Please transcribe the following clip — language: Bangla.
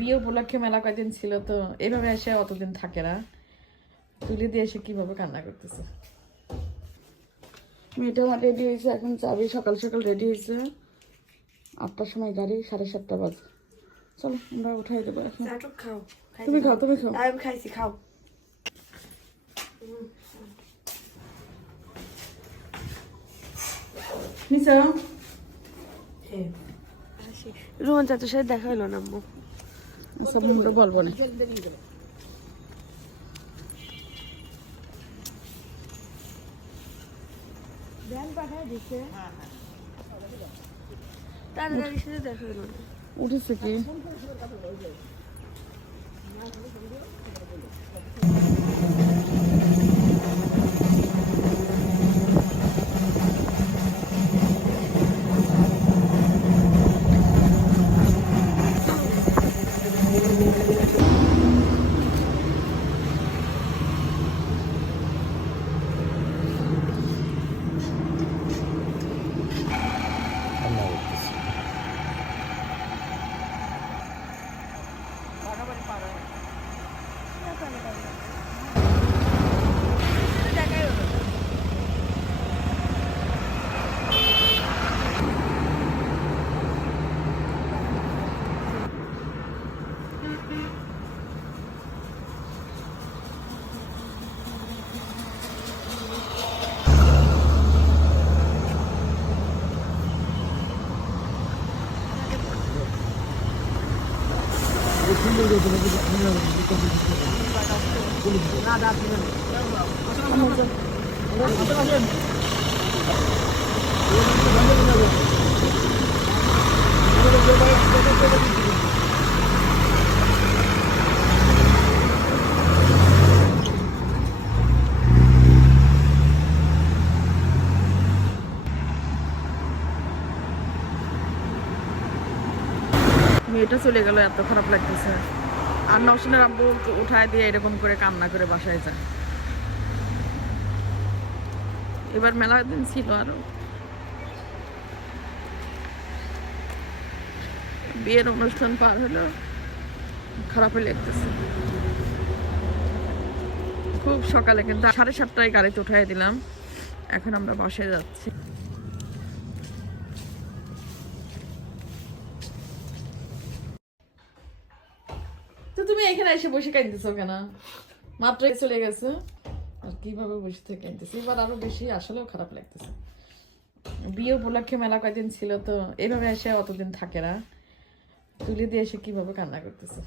বিয়ে উপলক্ষে মেলা কয়দিন ছিল তো এইভাবে এসে অতদিন থাকে না, তুলে দিয়ে এসে কিভাবে কান্না করতেছে। মেয়েটা আমার রেডি হয়েছে, এখন যাবে, সকাল সকাল রেডি হয়েছে। 8টার সময় গাড়ি, 7:30 বাজে। চলো আমরা উঠাই দেবো এখন। তুমি খাও, তুমি খাও। আমি খাইছি, খাও। নিচে রোহন চাচার সাথে দেখা হলো না আম্মু। আচ্ছা আমরা বলবো না। তার সাথে দেখা হলো না। উঠেছে কি? মেয়েটা চলে গেল, এত খারাপ লাগতেছে। আর নওশিনের আব্বু উঠায় দিয়ে এরকম করে কান্না করে বাসায় যায়। এবার মেলা দিন ছিল আরো, বিয়ের অনুষ্ঠান পার হলো, খারাপই লাগতেছে খুব। সকালে কিন্তু 7:30টায় গাড়িতে উঠাই দিলাম, এখন আমরা বাসায় যাচ্ছি। তো তুমি এখানে এসে বসে কাঁদতেছো কেন? মাত্র চলে গেছে আর কিভাবে বসে থেকে কাঁদতেছে। এবার আরো বেশি আসলেও খারাপ লাগতেছে। বিয়ে উপলক্ষে মেলা কয়দিন ছিল তো এইভাবে এসে অতদিন থাকে না, তুলে দিয়ে এসে কিভাবে কান্না করতেছে।